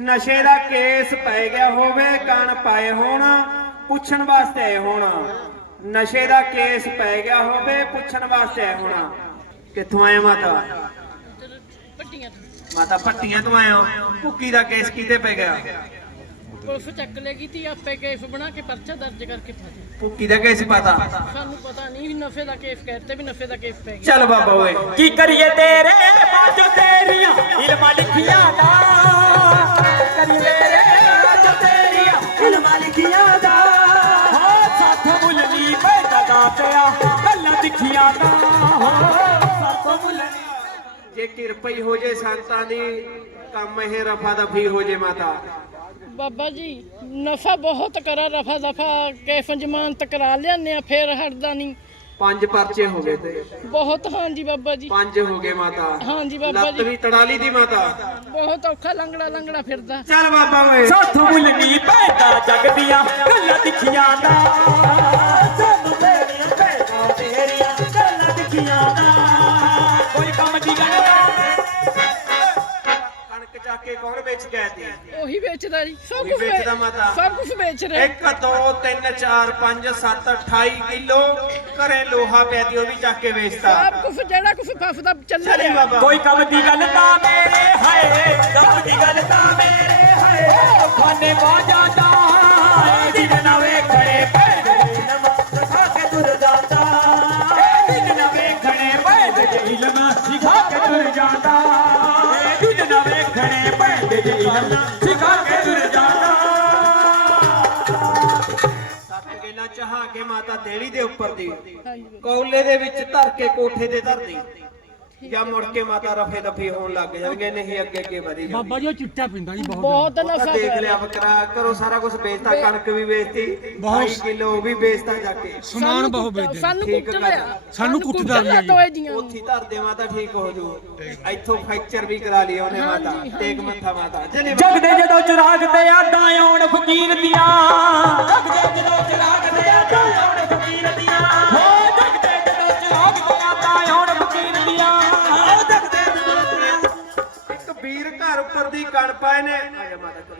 ਨਸ਼ੇ ਦਾ ਕੇਸ ਪੈ ਗਿਆ ਹੋਵੇ ਕਣ ਪਾਏ ਹੋਣ ਪੁੱਛਣ ਵਾਸਤੇ ਆਏ ਹੋਣ। ਨਸ਼ੇ ਦਾ ਕੇਸ ਪੈ ਗਿਆ ਹੋਵੇ ਪੁੱਛਣ ਵਾਸਤੇ ਆਏ ਹੋਣ। ਕਿੱਥੋਂ ਆਏ ਮਾਤਾ? ਪੱਟੀਆਂ ਤੋਂ। ਮਾਤਾ ਪੱਟੀਆਂ ਤੋਂ ਆਏ ਹੋ। ਭੁੱਕੀ ਦਾ ਕੇਸ ਕਿਤੇ ਪੈ ਗਿਆ? ਪੁਲਿਸ ਚੱਕ ਲੇਗੀ ਤੀ ਆਪੇ ਕੇਸ ਬਣਾ ਕੇ ਪਰਚਾ ਦਰਜ ਕਰਕੇ ਪਾ ਦੇ। ਭੁੱਕੀ ਦਾ ਕੇਸ ਪਤਾ? ਸਾਨੂੰ ਪਤਾ ਨਹੀਂ ਵੀ ਨਫੇ ਦਾ ਕੇਸ ਕਹਿੰਦੇ ਵੀ ਨਫੇ ਦਾ ਕੇਸ ਪੈ ਗਿਆ। ਚੱਲ ਬਾਬਾ ਓਏ। ਕੀ ਕਰੀਏ ਤੇਰੇ ਬਾਜੋ ਤੇਰੀਆਂ? ਇਲਮਾਂ ਲਿਖੀਆਂ ਦਾ। ਪਿਆ ਗੱਲਾਂ ਦਿਖੀਆਂ ਦਾ ਹੋ ਨਹੀਂ ਜੇ ਕਿਰਪਈ ਹੋ ਜੇ ਸੰਤਾਂ ਦੀ ਕੰਮ ਇਹ ਰਫਾ ਦਫੀ ਹੋ ਜੇ ਮਾਤਾ। ਬਾਬਾ ਜੀ ਨਫਾ ਬਹੁਤ ਕਰਾ ਰਫਾ ਦਫਾ ਕੇਸ ਜ਼ਮਾਨਤ ਕਰਾ ਲਿਆਨੇ ਆ ਫੇਰ ਹਟਦਾ ਨਹੀਂ। ਪੰਜ ਪਰਚੇ ਹੋ ਗਏ ਤੇ। ਬਹੁਤ ਹਾਂਜੀ ਬਾਬਾ ਜੀ। ਪੰਜ ਹੋ ਗਏ ਮਾਤਾ। ਹਾਂਜੀ ਬਾਬਾ ਲੱਤ ਜੀ ਵੀ ਤੜਾਲੀ ਦੀ ਮਾਤਾ। ਬਹੁਤ ਔਖਾ ਲੰਗੜਾ ਲੰਗੜਾ ਫਿਰਦਾ। ਚੱਲ ਬਾਬਾ ਓਏ। ਸਾਥ ਮੁੱਲ ਨਹੀਂ ਪੈਦਾ ਜਗ ਦੀਆਂ ਗੱਲਾਂ ਦਿਖੀਆਂ ਦਾ ਕੌਣ ਵੇਚ ਗਿਆ ਤੀ ਉਹੀ ਵੇਚਦਾ ਜੀ ਸਭ ਕੁਝ ਵੇਚਦਾ ਮਾਤਾ। ਸਭ ਕੁਝ ਵੇਚ ਰਿਹਾ। 1 2 3 4 5 7 28 ਕਿਲੋ ਘਰੇ ਲੋਹਾ ਪਿਆ ਉਹ ਵੀ ਚੱਕ ਕੇ ਵੇਚਤਾ। ਸਭ ਕੁਝ ਜਿਹੜਾ ਕੁਝ ਫਸਦਾ ਚੱਲ ਚੱਲੀ ਰਿਹਾ ਬਾਬਾ। ਕੋਈ ਕੰਮ ਦੀ ਗੱਲ ਤਾਂ ਮੇਰੇ ਹਾਏ ਕੰਮ ਦੀ ਗੱਲ ਤਾਂ ਮੇਰੇ ਹਾਏ। ਖਾਨੇ ਬਾਜਾ ਦੇੜੀ ਦੇ ਉੱਪਰ ਦੀ। ਹਾਂਜੀ ਕੌਲੇ ਦੇ ਵਿੱਚ ਧਰ ਕੇ ਕੋਠੇ ਤੇ ਧਰਦੀ। ਜਾਂ ਮੁੜ ਕੇ ਮਾਤਾ ਰਫੇ ਦਫੀ ਹੋਣ ਲੱਗ ਜਾਣਗੇ ਨਹੀਂ ਅੱਗੇ ਅੱਗੇ ਵਧੀ ਜਾਊਗੀ ਬਾਬਾ ਜੀ ਉਹ ਚਿੱਟਾ ਪਿੰਦਾ ਜੀ ਬਹੁਤ ਬਹੁਤ ਉਹ ਤਾਂ ਨਫਾ ਦੇਖ ਲਿਆ ਬੱਕਰਾ ਕਰੋ ਸਾਰਾ ਕੁਝ ਵੇਚਤਾ ਕਣਕ ਵੀ ਵੇਚਤੀ 2 ਕਿਲੋ ਉਹ ਵੀ ਵੇਚਤਾ ਜਾ ਕੇ। ਸਮਾਨ ਬਹੁਤ ਵੇਚਦੇ ਸਾਨੂੰ ਠੀਕ ਕੁੱਟ ਗੱਲ। ਲਿਆ। ਸਾਨੂੰ ਕੁੱਟਦਾ ਵੀ ਆ ਜੀ। ਉੱਥੇ ਹੀ ਧਰ ਦੇ ਮਾਤਾ ਠੀਕ ਹੋ ਜੂ ਇੱਥੋਂ ਫ੍ਰੈਕਚਰ ਵੀ ਕਰਾ ਲਈ ਉਹਨੇ ਮਾਤਾ। ਟੇਕ ਮੱਥਾ ਮਾਤਾ। ਚਲੇ ਜਗਦੇ ਜਦੋਂ ਚਿਰਾਗ ਤੇ ਆਦਾਂ ਆਉਣ ਫਕੀਰ ਦੀਆਂ। ਜਗਦੇ ਜਦੋਂ ਚਿਰਾਗ ਤੇ ਆਦਾਂ ਆਉਣ ਫਕੀਰ ਕਣ ਪਾਏ ਨੇ। ਆ ਜਾ ਮਾਤਾ ਕੋਲ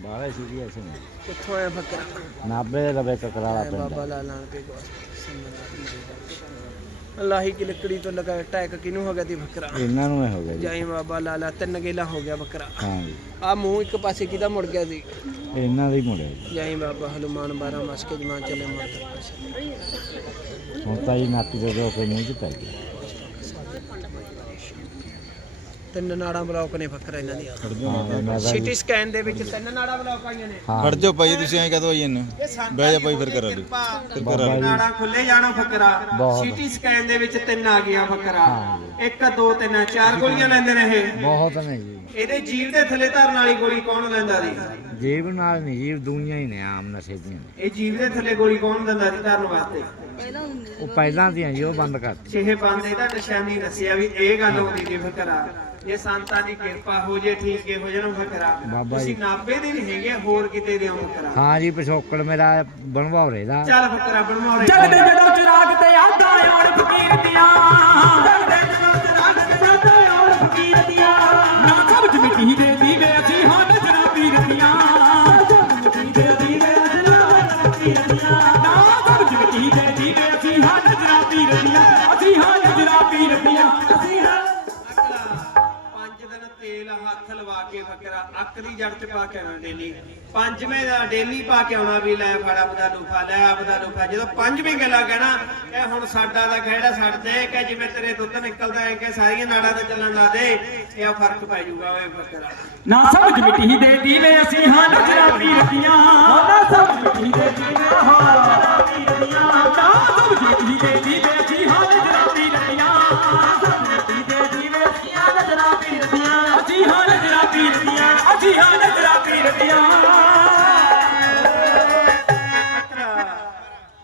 ਨਹੀਂ ਕਿੱਥੋਂ ਆਇਆ ਬੱਕਰਾ? ਨਾਬੇ ਲਵੇ ਕਕਰਾਲਾ ਪਿੰਡ। ਬਾਬਾ ਲਾ ਲਾਣ ਕੇ ਅੱਲਾਹੀ ਕੀ ਲੱਕੜੀ ਤੋਂ ਲਗਾ ਟੈਕ ਕਿਨੂੰ ਹੋ ਗਿਆ ਦੀ ਬੱਕਰਾ? ਇਹਨਾਂ ਨੂੰ ਇਹ ਹੋ ਗਿਆ ਜੀ। ਜਾਈ ਬਾਬਾ ਲਾਲਾ ਤਿੰਨ ਗੇਲਾ ਹੋ ਗਿਆ ਬੱਕਰਾ। ਹਾਂ ਜੀ ਆ ਮੂੰਹ ਇੱਕ ਪਾਸੇ ਕਿਦਾ ਮੁੜ ਗਿਆ ਸੀ? ਇਹਨਾਂ ਦੀ ਮੁੜਿਆ ਜੀ। ਜਾਈ ਬਾਬਾ ਹਨੂਮਾਨ ਬਾਰਾ ਮਸ ਕੇ ਜਮਾਨ ਚੱਲੇ ਮਾਤਾ ਹੁਣ ਤਾਂ ਜੀ ਨਾਤੀ ਦੇ ਦੋ ਕੇ ਮੂੰਹ ਚ ਪੈ ਗਿਆ ਤਿੰਨ ਨਾੜਾਂ ਬਲੌਕ ਨੇ ਬੱਕਰਾ ਇਹਨਾਂ ਦੀਆਂ। ਸਿਟੀ ਸਕੈਨ ਦੇ ਵਿੱਚ ਤਿੰਨ ਨਾੜਾਂ ਬਲੌਕ ਆਈਆਂ ਨੇ। ਹਾਂ। ਖੜ ਜਾਓ ਭਾਈ ਤੁਸੀਂ ਐਂ ਕਦੋਂ ਆਈ ਇਹਨੂੰ। ਬਹਿ ਜਾ ਭਾਈ ਫਿਰ ਕਰਾ ਲਈ ਜੀ ਨਾੜਾਂ ਖੁੱਲੇ ਜਾਣਾ ਬਹੁਤ। ਸਿਟੀ ਸਕੈਨ ਦੇ ਵਿੱਚ ਤਿੰਨ ਆ ਗਿਆ ਬੱਕਰਾ ਇੱਕ ਦੋ ਤਿੰਨ ਚਾਰ ਗੋਲੀਆਂ ਲੈਂਦੇ ਨੇ ਇਹ। ਬਹੁਤ ਨੇ ਜੀ। ਇਹਦੇ ਜੀਵ ਦੇ ਥੱਲੇ ਧਰਨ ਵਾਲੀ ਗੋਲੀ ਕੌਣ ਲੈਂਦਾ ਸੀ ਜੀਵ ਨਾਲ ਨਹੀਂ ਜੀਵ ਦੂਈਆਂ ਹੀ ਨੇ ਆਮ ਨਸ਼ੇ ਦੀਆਂ। ਇਹ ਜੀਵ ਦੇ ਥੱਲੇ ਗੋਲੀ ਕੌਣ ਦਿੰਦਾ ਸੀ ਧਰਨ ਵਾਸਤੇ? ਉਹ ਪਹਿਲਾਂ ਦੀਆਂ ਜੀ ਉਹ ਬੰਦ ਕਰਤੀ। ਛੇ ਬੰਦੇ ਦਾ ਨਿਸ਼ਾਨੀ ਦੱਸਿਆ ਵੀ ਇਹ ਗੱਲ ਹੁੰਦੀ ਜੇ ਫਕਰਾ। ਜੇ ਸੰਤਾਂ ਦੀ ਕਿਰਪਾ ਹੋ ਜੇ ਠੀਕ ਹੋ ਜਾਣਾ ਫਕਰਾ ਬਾਬਾ ਤੁਸੀਂ। ਨਾਭੇ ਦੇ ਨਹੀਂ ਹੈਗੇ ਹੋਰ ਕਿਤੇ ਦੇ ਹੋ ਫਕਰਾ ਹਾਂ ਜੀ ਪਿਛੋਕੜ ਮੇਰਾ ਬਣਵਾਉਰੇ ਦਾ। ਚੱਲ ਫਕਰਾ ਬਣਵਾਉਣੇ ਜਗਦੇ ਜਦੋਂ ਚਿਰਾਗ ਤੇ ਆਦਾਂ ਆਉਣ ਫਕੀਰ ਦੀਆਂ। ਤੇਲ ਹੱਥ ਲਵਾ ਕੇ ਫਕਰਾ ਅੱਕ ਦੀ ਜੜ ਚ ਪਾ ਕੇ ਆਉਣਾ ਡੇਲੀ। ਪੰਜਵੇਂ ਦਾ ਡੇਲੀ ਪਾ ਕੇ ਆਉਣਾ ਵੀ ਲੈ ਫੜ ਆਪਦਾ ਲੂਫਾ ਲੈ ਆਪਦਾ ਲੂਫਾ। ਜਦੋਂ ਪੰਜਵੇਂ ਗੱਲਾਂ ਕਹਿਣਾ ਇਹ ਹੁਣ ਸਾਡਾ ਦਾ ਖਹਿੜਾ ਛੱਡ ਦੇ ਕਿ ਜਿਵੇਂ ਤੇਰੇ ਦੁੱਧ ਨਿਕਲਦਾ ਹੈ ਕਿ ਸਾਰੀਆਂ ਨਾੜਾਂ ਤੇ ਚੱਲਣ ਲਾ ਦੇ ਇਹ ਫ਼ਰਕ ਪੈ ਜਾਊਗਾ ਓਏ ਫਕਰਾ ਨਾ ਸਮਝ ਮਿੱਟੀ ਦੇ ਦੀਵੇ ਅਸੀਂ ਹਾਂ ਨਜ਼ਰਾਂ ਪੀਰ ਦੀਆਂ ਨਾ ਸਮਝ ਮਿੱਟੀ ਦੇ ਦੀਵੇ ਹਾਂ ਨਜ਼ਰਾਂ ਪੀਰ ਦੀਆਂ ਹਾਂ ਨਜ਼ਰਾਂ ਪੀਰ ਦੀਆਂ। ਫਕਰਾ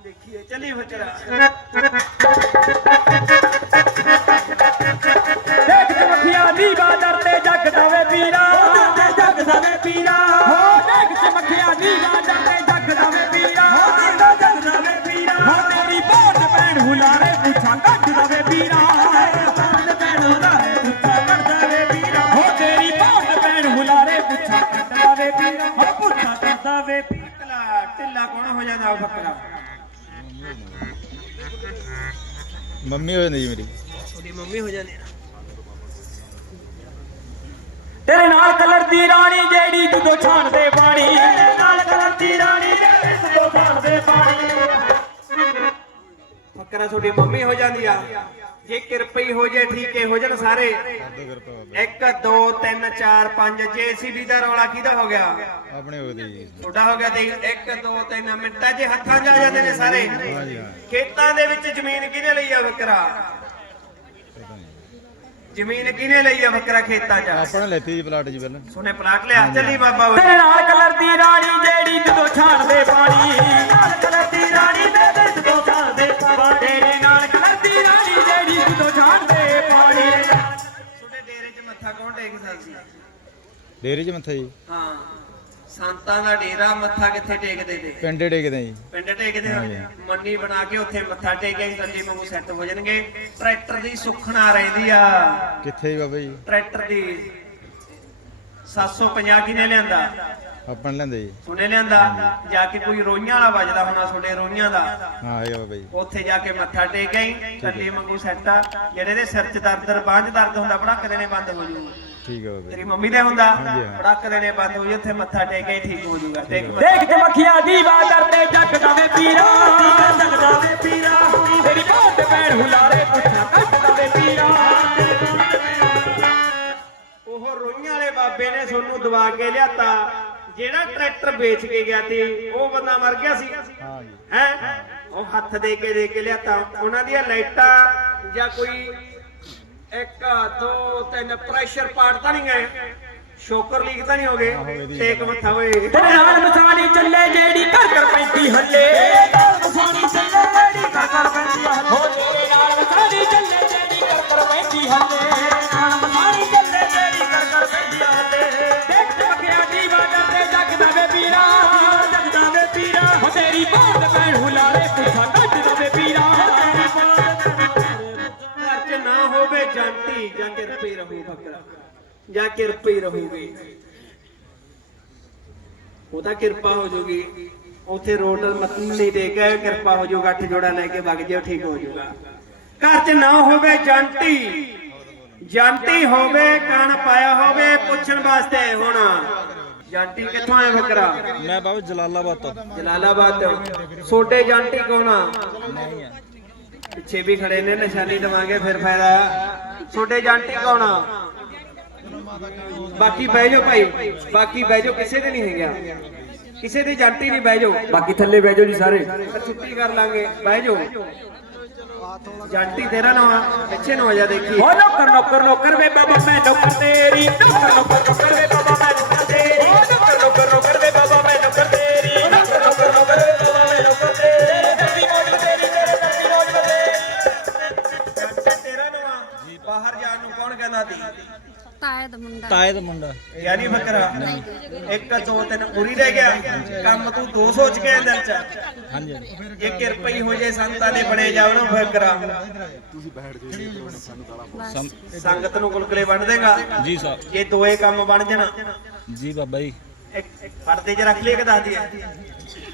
ਦੇਖੀਏ ਚੱਲੀ ਫਕਰਾ ਦੇਖ ਚਮਖਿਆ ਨੀਵਾ ਦਰ ਤੇ ਜਗ ਦਵੇ ਪੀਰਾ। ਤੇ ਜਗ ਦਵੇ ਪੀਰਾ। ਹੋ ਦੇਖ ਚਮਖਿਆ ਨੀਵਾ ਦਰ ਤੇ ਜਗ ਦਵੇ ਪੀਰਾ। ਹੋ ਤੇ ਜਗ ਦਵੇ ਪੀਰਾ। ਹੋ ਤੇਰੀ ਬਾਤ ਭੈਣ ਹੁਲਾਰੇ ਪੁੱਛਾਂ ਕੱਢ ਦਵੇ ਪੀਰਾ। ਬੱਕਰਾ। ਮੰਮੀ ਹੋ ਜਾਂਦੀ ਜੀ ਮੇਰੀ। ਤੁਹਾਡੀ ਮੰਮੀ ਹੋ ਜਾਂਦੀ ਤੇਰੇ ਨਾਲ ਕਲਰ ਦੀ ਰਾਣੀ ਜਿਹੜੀ ਦੁੱਧੋਂ ਛਾਣਦੇ ਪਾਣੀ। ਤੇਰੇ ਨਾਲ ਕਲਰ ਦੀ ਰਾਣੀ ਜਿਹੜੀ ਦੁੱਧੋਂ ਛਾਣਦੇ ਪਾਣੀ। ਬੱਕਰਾ ਤੁਹਾਡੀ ਮੰਮੀ ਹੋ ਜਾਂਦੀ ਆ। ਜੇ ਕਿਰਪਈ ਹੋ ਜੇ ਠੀਕੇ ਹੋ ਜਾਣ ਸਾਰੇ। 1 2 3 4 5 ਜੇਸੀਬੀ ਦਾ ਰੌਲਾ ਕਿਹਦਾ ਹੋ ਗਿਆ? ਆਪਣੇ ਹੋ ਗਏ ਜੀ। ਤੁਹਾਡਾ ਹੋ ਗਿਆ ਤੇ 1 2 3 ਮਿੰਟਾਂ 'ਚ ਹੱਥਾਂ 'ਚ ਆ ਜਾਂਦੇ ਨੇ ਸਾਰੇ। ਖੇਤਾਂ ਦੇ ਵਿੱਚ ਜ਼ਮੀਨ ਕਿਹਨੇ ਲਈ ਆ ਬੱਕਰਾ? ਜ਼ਮੀਨ ਕਿਹਨੇ ਲਈ ਆ ਬੱਕਰਾ ਖੇਤਾਂ 'ਚ? ਆਪਣਾ ਲੈਤੀ ਜੀ ਪਲਾਟ ਜੀ ਪਹਿਲਾਂ। ਸੋਨੇ ਪਲਾਟ ਲਿਆ। ਚੱਲੀ ਬਾਬਾ। ਤੇਰੇ ਨਾਲ ਕਲਰ ਦੀ ਰਾਣੀ ਜਿਹੜੀ ਦੁੱਧੋਂ ਛਾਣਦੇ ਪਾਣੀ। ਨਾਲ ਕਲਰ ਮੱਥਾ ਕੌਣ ਟੇਕ ਸਕਦੀ? ਡੇਰੇ 'ਚ ਮੱਥਾ ਜੀ? ਹਾਂ। ਸੰਤਾਂ ਦਾ ਡੇਰਾ ਮੱਥਾ ਕਿੱਥੇ ਟੇਕਦੇ ਤੇ ਪਿੰਡੇ ਡੇਕਦੇ ਜੀ। ਪਿੰਡ ਟੇਕਦੇ ਆ ਮੰਨੀ ਬਣਾ ਕੇ ਉੱਥੇ ਮੱਥਾ ਟੇਕੇ ਸੱਜੇ ਵਾਂਗੂ ਸੈੱਟ ਹੋ ਜਾਣਗੇ। ਟਰੈਕਟਰ ਦੀ ਸੁੱਖਣਾ ਰਹਿੰਦੀ ਆ। ਕਿੱਥੇ ਜੀ ਬਾਬਾ ਜੀ? ਟਰੈਕਟਰ ਦੀ 750 ਕਿਨੇ ਲਿਆਂਦਾ? ਆਪਾਂ ਨੇ ਲੈਂਦੇ ਜੀ। ਸੁਣੇ ਲਿਆਂਦਾ ਜਾ ਕੇ ਕੋਈ ਰੋਈਆਂ ਵਾਲਾ ਵੱਜਦਾ ਹੋਣਾ ਤੁਹਾਡੇ ਰੋਈਆਂ ਦਾ। ਹਾਂ ਬਾਬਾ ਜੀ। ਉੱਥੇ ਜਾ ਕੇ ਮੱਥਾ ਟੇਕ ਆਈ ਕੱਲੀ ਵਾਂਗੂ ਸੈੱਟ ਜਿਹੜੇ ਦੇ ਸਿਰ 'ਚ ਦਰਦ 'ਚ ਦਰਦ ਹੁੰਦਾ ਭੜਕ ਦੇਣੇ ਬੰਦ ਹੋ ਜੂ ਠੀਕ ਹੈ ਬਾਬਾ ਤੇਰੀ ਮੰਮੀ ਦੇ ਹੁੰਦਾ ਹਾਂ। ਭੜਕ ਦੇਣੇ ਬੰਦ ਹੋ ਜੂ ਉੱਥੇ ਮੱਥਾ ਟੇਕ ਆਈ ਠੀਕ ਹੋ ਜੂਗਾ। ਮੱਥਾ। ਦੇਖ ਚਮਖੀਆਂ ਦੀਵਾ ਕਰਦੇ ਜਗਦਾ ਵੇ ਪੀਰਾ ਜਗਦਾ ਵੇ ਪੀਰਾ। ਤੇਰੀ ਬਾਤ ਪੈਣ ਹੁਲਾਰੇ ਪੁੱਛਾਂ ਪੀਰਾ। ਉਹ ਰੋਈਆਂ ਵਾਲੇ ਬਾਬੇ ਨੇ ਤੁਹਾਨੂੰ ਦਵਾ ਕੇ ਲਿਆਤਾ। ਜਿਹੜਾ ਟਰੈਕਟਰ ਵੇਚ ਕੇ ਗਿਆ ਸੀ ਉਹ ਬੰਦਾ ਮਰ ਗਿਆ ਸੀ। ਹਾਂ ਜੀ। ਹੈ? ਉਹ ਹੱਥ ਦੇ ਕੇ ਦੇ ਕੇ ਲਿਆਤਾ। ਉਹਨਾਂ ਦੀਆਂ ਲਾਈਟਾਂ ਜਾਂ ਕੋਈ 1 2 3 ਪ੍ਰੈਸ਼ਰ ਪਾਰਟ ਤਾਂ ਨਹੀਂ ਗਏ ਸ਼ੋਕਰ ਲੀਕ ਤਾਂ ਨਹੀਂ ਹੋ ਗਏ ਟੇਕ ਮੱਥਾ ਹੋਏ। ਤੇਰੇ ਨਾਲ ਮਸਾਣੀ ਚੱਲੇ ਜਿਹੜੀ ਘਰ ਘਰ ਪੈਂਦੀ ਹੱਲੇ ਮਸਾਣੀ ਚੱਲੇ ਜਿਹੜੀ ਘਰ ਘਰ ਪੈਂਦੀ ਹੱਲੇ। ਹੋ ਤੇਰੇ ਨਾਲ ਮਸਾਣੀ ਚੱਲੇ ਜਿਹੜੀ ਘਰ ਘਰ ਪੈਂਦੀ ਹੱਲੇ। ਨਾਲ ਮਸਾਣੀ ਚੱਲੇ ਜਿਹੜੀ ਘਰ ਘਰ ਪੈਂਦੀ ਹੱਲੇ। ਹੋ ਤੇਰੀ ਬਾਤ ਪੈਣ ਹੁਲਾਰੇ ਪੁੱਛਾ ਕੱਢਦਾ ਵੇ ਪੀਰਾ। ਤੇਰੀ ਬਾਤ ਘਰ 'ਚ ਨਾ ਹੋਵੇ ਜਾਂਟੀ, ਜਾਂ ਕਿਰਪੀ ਰਹੂ ਬੱਕਰਾ। ਜਾਂ ਕਿਰਪੀ ਰਹੂਗੀ। ਉਹਦਾ ਕਿਰਪਾ ਹੋ ਜੂਗੀ। ਉੱਥੇ ਰੋਡ ਮੱਥੀ ਦੇ ਕੇ ਕਿਰਪਾ ਹੋ ਜਾਊਗਾ ਅੱਠ ਜੋੜਾ ਲੈ ਕੇ ਵਗ ਜਿਓ, ਠੀਕ ਹੋ ਜਾਊਗਾ ਘਰ 'ਚ ਨਾ ਹੋਵੇ ਜਾਂਟੀ ਜਾਂਟੀ ਹੋਵੇ, ਕਣ ਪਾਇਆ ਹੋਵੇ ਪੁੱਛਣ ਵਾਸਤੇ ਹੋਣਾ। ਜਾਂਟੀ ਕਿੱਥੋਂ ਆਇਆ ਬੱਕਰਾ ਮੈਂ ਬਾਬਾ ਜਲਾਲਾਬਾਦ ਤੋਂ। ਜਲਾਲਾਬਾਦ ਤੋਂ। ਛੋਟੇ ਜਾਂਟੀ ਕੌਣ ਆ? ਪਿੱਛੇ ਵੀ ਖੜੇ ਨੇ ਨਿਸ਼ਾਨੀ ਦਵਾਂਗੇ ਫਿਰ ਫਾਇਦਾ। ਛੋਟੇ ਜਾਂਟੀ ਕੌਣ ਆ? ਬਾਕੀ ਬਹਿ ਜਾਓ ਭਾਈ। ਬਾਕੀ ਬਹਿ ਜਾਓ ਕਿਸੇ ਦੇ ਨਹੀਂ ਹੈਗਾ ਕਿਸੇ ਦੇ ਜਾਂਟੀ ਨਹੀਂ ਬਹਿ ਜਾਓ। ਬਾਕੀ ਥੱਲੇ ਬਹਿ ਜਾਓ ਜੀ ਸਾਰੇ। ਛੁੱਟੀ ਕਰ ਲਾਂਗੇ ਬਹਿ ਜਾਓ। ਜਾਂਟੀ ਤੇਰਾ ਨਾਮ ਪਿੱਛੇ ਨੂੰ ਆ ਜਾ ਦੇਖੀ। ਹੋ ਨੌਕਰ ਨੌਕਰ ਨੌਕਰ ਵੇ ਬਾਬਾ ਮੈਂ ਨੌਕਰ ਤੇਰੀ। ਨੌਕਰ ਨੌਕਰ ਨੌਕਰ ਵੇ ਬਾਬਾ ਮੈਂ ਨੌਕਰ ਤਾਏ ਦਾ ਮੁੰਡਾ। ਤਾਏ ਦਾ ਮੁੰਡਾ। ਯਾਨੀ ਬੱਕਰਾ। ਇੱਕ ਦੋ ਤਿੰਨ ਪੂਰੀ ਰਹਿ ਗਿਆ। ਕੰਮ ਤੂੰ ਦੋ ਸੋਚ ਕੇ ਦਿਲ ਚ। ਹਾਂਜੀ। ਜੇ ਕਿਰਪਾ ਹੀ ਹੋ ਜੇ ਸੰਤਾਂ ਦੇ ਬਣੇ ਜਾਵਣ ਬੱਕਰਾ। ਸੰਗਤ ਨੂੰ ਗੁਲਗੁਲੇ ਵੰਡ ਦੇਗਾ। ਜੀ ਸਾਹਿਬ ਜੇ ਦੋਏ ਕੰਮ ਬਣ ਜਾਣ। ਜੀ ਬਾਬਾ ਜੀ। ਇੱਕ ਪਰਦੇ 'ਚ ਰੱਖ ਲਈ ਕਿ ਦੱਸ ਦਈਏ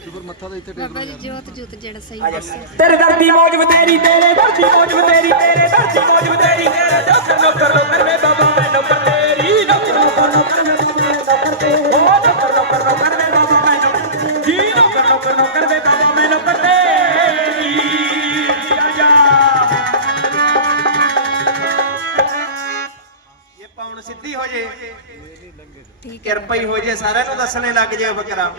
ਬਾਬਾ ਜੀ ਜੋਤ ਜੋਤ ਜਿਹੜਾ ਸਹੀ ਆ ਜਾ। ਦੱਸੇ ਤੇਰੇ ਦਰ ਦੀ ਮੌਜ ਬਤੇਰੀ ਤੇਰੇ ਦਰ ਦੀ ਮੌਜ ਬਤੇਰੀ ਤੇਰੇ ਦਰ ਦੀ ਮੌਜ ਬਤੇਰੀ ਤੇਰੇ ਨੌਕਰ ਨੌਕਰ ਨੌਕਰ ਵੇ ਬਾਬਾ ਮੈਂ ਨੌਕਰ ਤੇਰੀ ਨੌਕਰ ਨੌਕਰ ਨੌਕਰ ਵੇ ਬਾਬਾ ਮੈਂ ਨੌਕਰ ਤੇਰੀ। ਓ ਨੌਕਰ ਨੌਕਰ ਨੌਕਰ ਵੇ ਬਾਬਾ ਮੈਂ ਨੌਕਰ ਜੀ ਨੌਕਰ ਨੌਕਰ ਨੌਕਰ ਵੇ ਬਾਬਾ ਮੈਂ ਨੌਕਰ ਤੇਰੀ। ਆ ਜਾ ਇਹ ਪਾਉਣ ਸਿੱਧੀ ਹੋ ਜੇ। ਠੀਕ ਕਿਰਪਾ ਹੀ ਹੋ ਜੇ ਸਾਰਿਆਂ ਨੂੰ ਦੱਸਣੇ ਲੱਗ ਜੇ ਬੱਕਰਾ।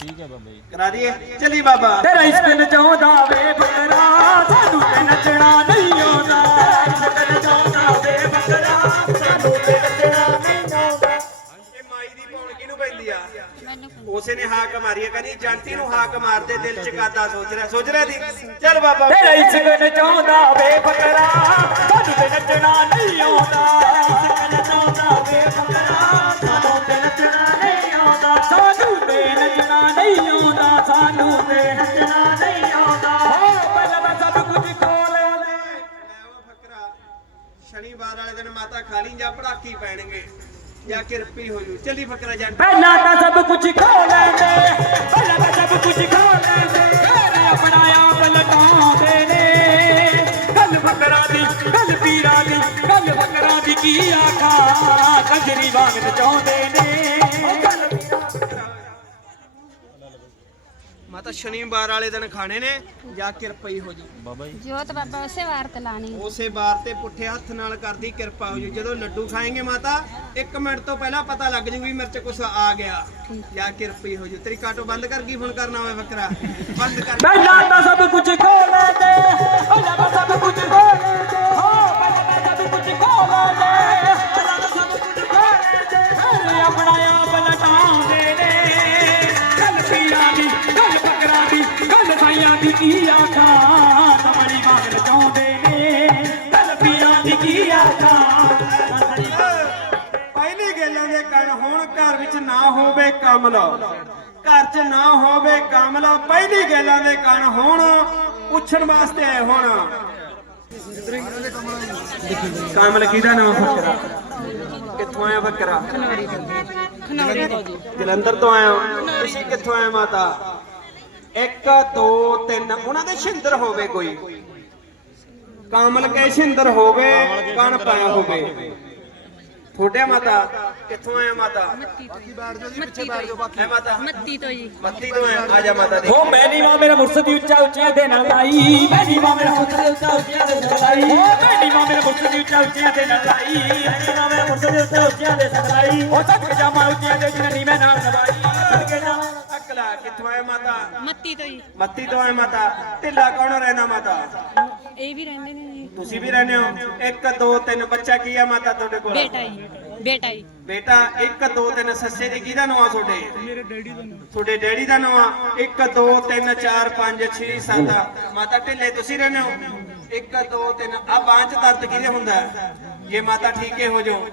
ਠੀਕ ਹੈ ਬਾਬਾ ਜੀ। ਕਰਾ ਦਈਏ। ਚਲੀ ਬਾਬਾ। ਤੇਰਾ ਇਸ਼ਕ ਨਚਾਉਂਦਾ ਵੇ ਬੱਕਰਾ ਸਾਨੂੰ ਤੇ ਨੱਚਣਾ ਨਹੀਂ ਆਉਂਦਾ ਇਸ਼ਕ ਨਚਾਉਂਦਾ ਵੇ ਬੱਕਰਾ ਸਾਨੂੰ ਤੇ ਨੱਚਣਾ ਨਹੀਂ ਆਉਂਦਾ। ਇਹ ਮਾਈ ਦੀ ਪਾਉਣ ਕਿਹਨੂੰ ਪੈਂਦੀ ਆ? ਮੈਨੂੰ ਉਸੇ ਨੇ ਹਾਕ ਮਾਰੀ ਹੈ ਕਹਿੰਦੀ ਜਾਂਟੀ ਨੂੰ ਹਾਕ ਮਾਰਦੇ ਦਿਲ 'ਚ ਕਾਦਾ ਸੋਚ ਰਿਹਾ ਸੋਚ ਰਿਹਾ ਦੀ ਚੱਲ ਬਾਬਾ। ਤੇਰਾ ਇਸ਼ਕ ਨਚਾਉਂਦਾ ਵੇ ਬੱਕਰਾ ਸਾਨੂੰ ਤੇ ਨੱਚਣਾ ਨਹੀਂ ਆਉਂਦਾ। ਇਸ਼ਕ ਨਚਾਉਂਦਾ ਵੇ ਬੱਕਰਾ ਸਾਨੂੰ ਤੇ ਨੱਚਣਾ ਨਹੀਂ ਆਉਂਦਾ। ਸਾਨੂੰ ਸਾਨੂੰ ਤੇ ਨੱਚਣਾ ਨਹੀਂ ਆਉਂਦਾ। ਹੋ ਪਹਿਲਾਂ ਮੈਂ ਸਭ ਕੁਝ ਖੋਲ ਲੈ। ਲੈ ਉਹ ਫਕਰਾ ਸ਼ਨੀਵਾਰ ਵਾਲੇ ਦਿਨ ਮਾਤਾ ਖਾਲੀ ਜਾਂ ਪੜਾਕੀ ਪੈਣਗੇ ਜਾਂ ਕਿਰਪੀ ਹੋ ਜੂ। ਚੱਲੀ ਫਕਰਾ ਜੱਟ। ਪਹਿਲਾਂ ਤਾਂ ਸਭ ਕੁਝ ਖੋ ਲੈਂਦੇ। ਪਹਿਲਾਂ ਤਾਂ ਸਭ ਕੁਝ ਖੋ ਲੈਂਦੇ। ਫਿਰ ਆਪਣਾ ਆਪ ਲਟਾਉਂਦੇ ਨੇ। ਗੱਲ ਫਕਰਾਂ ਦੀ ਗੱਲ ਪੀਰਾਂ ਦੀ ਗੱਲ ਫਕਰਾਂ ਦੀ ਕੀ ਆਖਾਂ? ਕੰਜਰੀ ਵਾਂਗ ਨਚਾਉਂਦੇ ਨੇ। ਗੱਲ ਮਾਤਾ ਸ਼ਨੀਵਾਰ ਵਾਲੇ ਦਿਨ ਖਾਣੇ ਨੇ ਜਾਂ ਕਿਰਪਈ ਹੋ ਜੂ। ਬਾਬਾ ਜੀ। ਜੋਤ ਬਾਬਾ ਉਸੇ ਵਾਰ ਤੇ ਲਾਣੀ। ਉਸੇ ਵਾਰ ਤੇ ਪੁੱਠੇ ਹੱਥ ਨਾਲ ਕਰਦੀ ਕਿਰਪਾ ਹੋ ਜੂ। ਜਦੋਂ ਲੱਡੂ ਖਾਏਂਗੇ ਮਾਤਾ 1 ਮਿੰਟ ਤੋਂ ਪਹਿਲਾਂ ਪਤਾ ਲੱਗ ਜੂ ਵੀ ਮਿਰਚ ਕੁਛ ਆ ਗਿਆ। ਜਾਂ ਕਿਰਪੀ ਹੋ ਜੂ। ਤੇਰੀ ਕਾਟੋ ਬੰਦ ਕਰ ਗਈ ਹੁਣ ਕਰਨਾ ਹੋਵੇ ਫਕਰਾ ਬੰਦ ਕਰ। ਪਹਿਲਾਂ ਤਾਂ ਸਭ ਕੁਝ ਖੋ ਲੈਂਦੇ। ਪਹਿਲਾਂ ਤਾਂ ਸਭ ਕੁਝ ਖੋ ਲੈਂਦੇ। ਦੀ ਕੀ ਆਖਾਂ ਸਮਣੀ ਵਾਂਗ ਲਟਾਉਂਦੇ ਨੇ ਪੀਰਾਂ ਦੀ ਕੀ ਆਖਾਂ ਪਹਿਲੀ ਗੱਲਾਂ ਦੇ ਕਣ ਹੋਣ ਘਰ ਵਿੱਚ ਨਾ ਹੋਵੇ ਕਮਲ। ਘਰ 'ਚ ਨਾ ਹੋਵੇ ਕਮਲ ਪਹਿਲੀ ਗੱਲਾਂ ਦੇ ਕਣ ਹੋਣ ਪੁੱਛਣ ਵਾਸਤੇ ਆਏ ਹੋਣ। ਕਮਲ ਕਿਹਦਾ ਨਾਮ ਫਕਰਾ ਕਿੱਥੋਂ ਆਇਆ ਫਕਰਾ ਜਲੰਧਰ ਤੋਂ ਆਇਆ। ਤੁਸੀਂ ਕਿੱਥੋਂ ਆਏ ਮਾਤਾ? 1 2 3 ਉਹਨਾਂ ਦੇ ਛਿੰਦਰ ਹੋਵੇ ਕੋਈ। ਕਾਮਲ ਕੇ ਛਿੰਦਰ ਹੋਵੇ ਕਣ ਪਾਇਆ ਹੋਵੇ। ਥੋੜਿਆ ਮਾਤਾ ਕਿੱਥੋਂ ਆਇਆ ਮਾਤਾ? ਹੈ ਮਾਤਾ? ਮੱਤੀ ਤੋਂ ਜੀ। ਮੱਤੀ ਤੋਂ ਆਇਆ। ਆ ਜਾ ਮਾਤਾ ਦੇ ਹੋ ਮੈਂ ਨੀ ਮਾਂ ਮੇਰਾ ਮੁਰਸ਼ਦ ਉੱਚਾ ਉੱਚਿਆਂ ਦੇ ਨਾਲ ਲਾਈ। ਮੈਂ ਨੀ ਮਾਂ ਮੇਰਾ ਮੁਰਸ਼ਦ ਉੱਚਾ ਉੱਚਿਆਂ ਦੇ ਨਾਲ ਲਾਈ। ਹੋ ਮੈਂ ਨੀ ਮਾਂ ਮੇਰਾ ਮੁਰਸ਼ਦ ਉੱਚਾ ਉੱਚਿਆਂ ਦੇ ਨਾਲ ਲਾਈ। ਮੈਂ ਨੀ ਮਾਂ ਮੇਰਾ ਮੁਰਸ਼ਦ ਉੱਚਾ ਉੱਚਿਆਂ ਦੇ ਨਾਲ ਲਾਈ। ਹੋ ਤੱਕ ਜਾਮਾ ਉੱਚਿਆਂ ਦੇ ਜਨਨੀ ਮੈਂ ਨਾਲ ਨਵਾਈ ਜਾਮਾ ਅਕਲਾ ਕਿੱਥੋਂ ਮਾਤਾ? ਮੱਤੀ ਤੋਂ ਜੀ। ਮੱਤੀ ਤੋਂ ਆਇਆ ਮਾਤਾ। ਢਿੱਲਾ ਕੌਣ ਰਹਿਣਾ ਮਾਤਾ? ਇਹ ਵੀ ਰਹਿੰਦੇ ਨੇ ਜੀ। ਤੁਸੀਂ ਵੀ ਰਹਿੰਦੇ ਹੋ। 1 2 3 ਬੱਚਾ ਕੀ ਆ ਮਾਤਾ ਤੁਹਾਡੇ ਕੋਲ? ਬੇਟਾ ਜੀ। ਬੇਟਾ ਜੀ। ਬੇਟਾ 1 2 3 ਸੱਸੇ ਦੀ ਕਿਹਦਾ ਨਾਮ ਆ ਤੁਹਾਡੇ? ਮੇਰੇ ਡੈਡੀ ਦਾ ਨਾਮ ਤੁਹਾਡੇ ਡੈਡੀ ਦਾ ਨਾਮ ਆ? 1 2 3 4 5 6 7 ਮਾਤਾ ਢਿੱਲੇ ਤੁਸੀਂ ਰਹਿੰਦੇ ਹੋ? 1 2 3 ਆ 'ਚ ਦਰਦ ਕਿਹਦੇ ਹੁੰਦਾ? ਜੇ ਮਾਤਾ ਠੀਕੇ ਹੋ ਜਾਓ।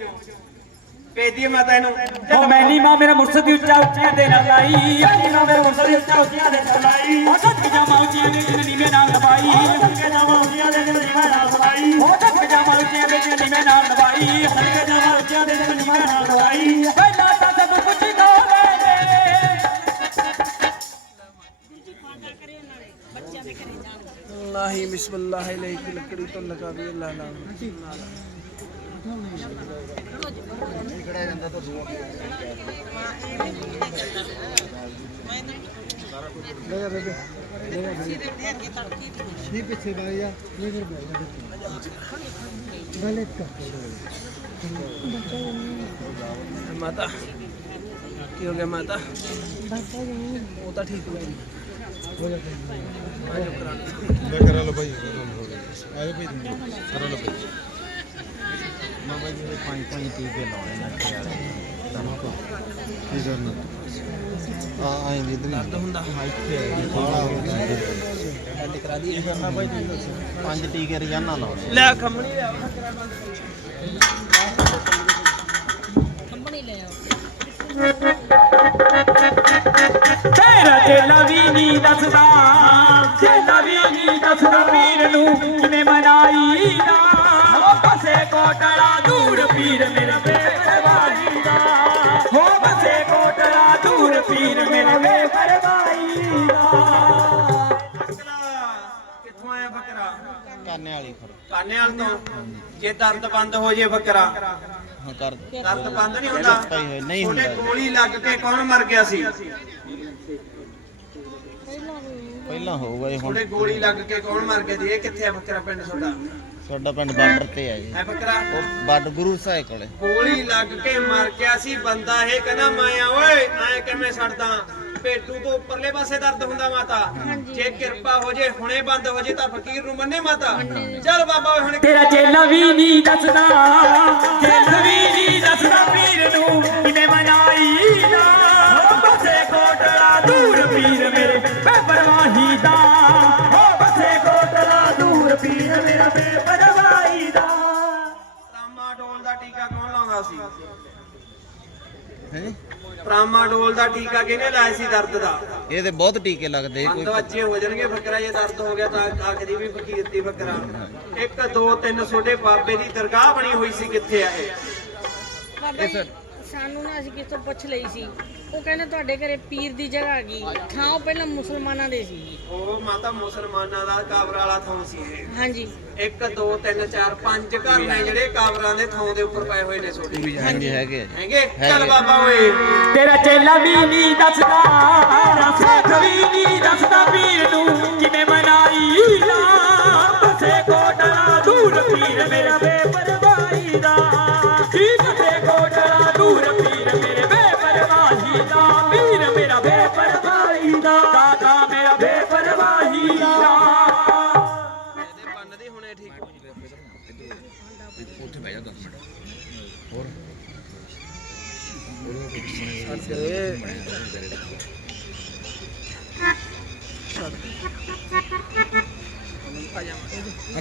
ਭੇਜ ਦਈਏ ਮਾਤਾ ਇਹਨੂੰ। ਹੋ ਮੈਂ ਨੀ ਮਾਂ ਮੇਰਾ ਮੁਰਸ਼ਦ ਉੱਚਾ ਉੱਚਿਆਂ ਦੇ ਨਾਲ ਲਾਈ। ਮੈਂ ਨੀ ਮਾਂ ਮੇਰਾ ਮੁਰਸ਼ਦ ਉੱਚਾ ਉੱਚਿਆਂ ਦੇ ਨਾਲ ਲਾਈ। ਹੋ ਤੱਕ ਜਾਮਾ ਉੱਚਿਆਂ ਦੇ ਜਨਨੀ ਮੈਂ ਨਾਲ ਨਵਾਈ। ਤੱਕ ਜਾਮਾ ਉੱਚਿਆਂ ਦੇ ਜਨਨੀ ਮੈਂ ਨਾਲ ਨਵਾਈ। ਹੋ ਤੱਕ ਜਾਮਾ ਉੱਚਿਆਂ ਦੇ ਜਨਨੀ ਮੈਂ ਨਾਲ ਨਵਾਈ। ਤੱਕ ਜਾਮਾ ਉੱਚਿਆਂ ਦੇ ਜਨਨੀ ਮੈਂ ਨਾਲ ਨਵਾਈ। ਪਹਿਲਾਂ ਤਾਂ ਸਭ ਕੁਝ ਖੋ ਲੈਂਦੇ ਅੱਲਾਹੀ ਬਿਸਮਿਲ੍ਲਾਹ ਅਲੈਹਿ ਲੱਕੜੀ ਤੋਂ ਲਗਾ ਵੀ ਅੱਲਾਹ ਨਾਮ ਮਾਤਾ ਕੀ ਹੋ ਗਿਆ ਮਾਤਾ ਉਹ ਤਾਂ ਠੀਕ ਹੋ ਗਈ ਪੰਜ ਪੰਜ ਟੀਕੇ ਲਾਉਣੇ ਨੇ ਕੀ। ਕਰਨਾ? ਆ ਆਏ ਨਹੀਂ ਦਰਦ ਹੁੰਦਾ। ਇੱਥੇ ਐਡ ਕਰਾ ਦੀ ਕਰਨਾ ਭਾਈ ਪੰਜ ਟੀਕੇ ਰੋਜ਼ਾਨਾ ਲਾਉਣੇ। ਲੈ ਖੰਮਣੀ ਲਿਆ। ਤੇਰਾ ਚੇਲਾ ਵੀ ਨਹੀਂ ਦੱਸਦਾ। ਚੇਲਾ ਵੀ ਨਹੀਂ ਦੱਸਦਾ। ਪੀਰ ਨੂੰ ਕਿਵੇਂ ਮਨਾਈ? ਕੋਟੜਾ ਦੂਰ ਪੀਰ ਮੇਰਾ ਬੇਪਰਵਾਹੀ ਦਾ। ਹੋ ਬਸੇ ਕੋਟੜਾ ਦੂਰ ਪੀਰ ਮੇਰਾ ਬੇਪਰਵਾਹੀ ਦਾ। ਕਿੱਥੋਂ ਆਇਆ ਬੱਕਰਾ? ਕਾਨੇ ਵਾਲੀ ਖੜ। ਕਾਨੇ ਵਾਲ ਤੋਂ? ਜੇ ਦਰਦ ਬੰਦ ਹੋ ਜੇ ਬੱਕਰਾ। ਦਰਦ। ਬੰਦ ਨਹੀਂ ਹੁੰਦਾ। ਨਹੀਂ ਹੁੰਦਾ। ਗੋਲੀ ਲੱਗ ਕੇ ਕੌਣ ਮਰ ਗਿਆ ਸੀ? ਪਹਿਲਾਂ ਹੋਊਗਾ ਜੀ ਹੁਣ। ਗੋਲੀ ਲੱਗ ਕੇ ਕੌਣ ਮਰ ਗਿਆ ਸੀ? ਇਹ ਕਿੱਥੇ ਆ ਬੱਕਰਾ ਪਿੰਡ ਤੁਹਾਡਾ? ਸਾਡਾ ਪਿੰਡ ਬਾਰਡਰ ਤੇ ਆ ਜੀ। ਹੈ ਬੱਕਰਾ। ਉਹ ਬੱਡ ਗੁਰੂ ਸਾਹਿਬ ਕੋਲੇ। ਗੋਲੀ ਲੱਗ ਕੇ ਮਰ ਗਿਆ ਸੀ ਬੰਦਾ ਇਹ ਕਹਿੰਦਾ ਮਾਇਆ ਓਏ ਐ ਕਿਵੇਂ ਛੱਡਦਾ? ਪੇਟੂ ਤੋਂ ਉੱਪਰਲੇ ਪਾਸੇ ਦਰਦ ਹੁੰਦਾ ਮਾਤਾ। ਜੇ ਕਿਰਪਾ ਹੋ ਜੇ ਹੁਣੇ ਬੰਦ ਹੋ ਜੇ ਤਾਂ ਫਕੀਰ ਨੂੰ ਮੰਨੇ ਮਾਤਾ। ਚੱਲ ਬਾਬਾ ਹੁਣ ਤੇਰਾ ਚੇਲਾ ਵੀ ਨਹੀਂ ਦੱਸਦਾ। ਪ੍ਰਾਮਾ ਡੋਲ ਦਾ ਟੀਕਾ ਕਿਹਨੇ ਲਾਇਆ ਸੀ ਦਰਦ ਦਾ? ਇਹ ਤੇ ਬਹੁਤ ਟੀਕੇ ਲੱਗਦੇ ਕੋਈ ਅੰਦਵਾਚੇ ਹੋ ਜਾਣਗੇ ਫਕਰਾ ਜੇ ਦਰਦ ਹੋ ਗਿਆ ਤਾਂ ਆਖਦੀ ਵੀ ਫਕੀਰ ਦੀ ਫਕਰਾ 1 2 3 ਛੋਟੇ ਬਾਬੇ ਦੀ ਦਰਗਾਹ ਬਣੀ ਹੋਈ ਸੀ ਕਿੱਥੇ ਆ ਇਹ? ਸਾਨੂੰ ਨਾ ਅਸੀਂ ਕਿਸੇ ਤੋਂ ਪੁੱਛ ਲਈ ਸੀ। ਉਹ ਕਹਿੰਦੇ ਤੁਹਾਡੇ ਘਰੇ ਪੀਰ ਦੀ ਜਗ੍ਹਾ ਆ ਗਈ ਥਾਂ ਉਹ ਪਹਿਲਾਂ ਮੁਸਲਮਾਨਾਂ ਦੇ ਸੀ। ਜੀ ਉਹ ਮਾਤਾ ਮੁਸਲਮਾਨਾਂ ਦਾ ਕਾਬਰ ਵਾਲਾ ਥਾਂ ਸੀ ਇਹ। ਹਾਂਜੀ। 1 2 3 4 5 ਘਰ ਨੇ ਜਿਹੜੇ ਕਾਬਰਾਂ ਦੇ ਥਾਂ ਦੇ ਉੱਪਰ ਪਏ ਹੋਏ ਨੇ ਛੋਟੇ। ਹਾਂਜੀ ਹੈਗੇ ਚੱਲ ਬਾਬਾ ਓਏ। ਤੇਰਾ ਚੇਲਾ ਵੀ ਨਹੀਂ ਦੱਸਦਾ ਰਸਤ ਵੀ ਨਹੀਂ ਦੱਸਦਾ ਪੀਰ ਨੂੰ ਕਿਵੇਂ ਮਨਾਈ ਦਾ ਬਸੇ ਕੋਟਲਾ ਦੂਰ ਪੀਰ ਮੇਰਾ ਬੇਪਰਵਾਹੀ।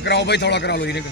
ਕਰਾਓ ਬਾਈ ਥੋੜਾ ਕਰਾ ਲਓ ਜੀ ਨੇ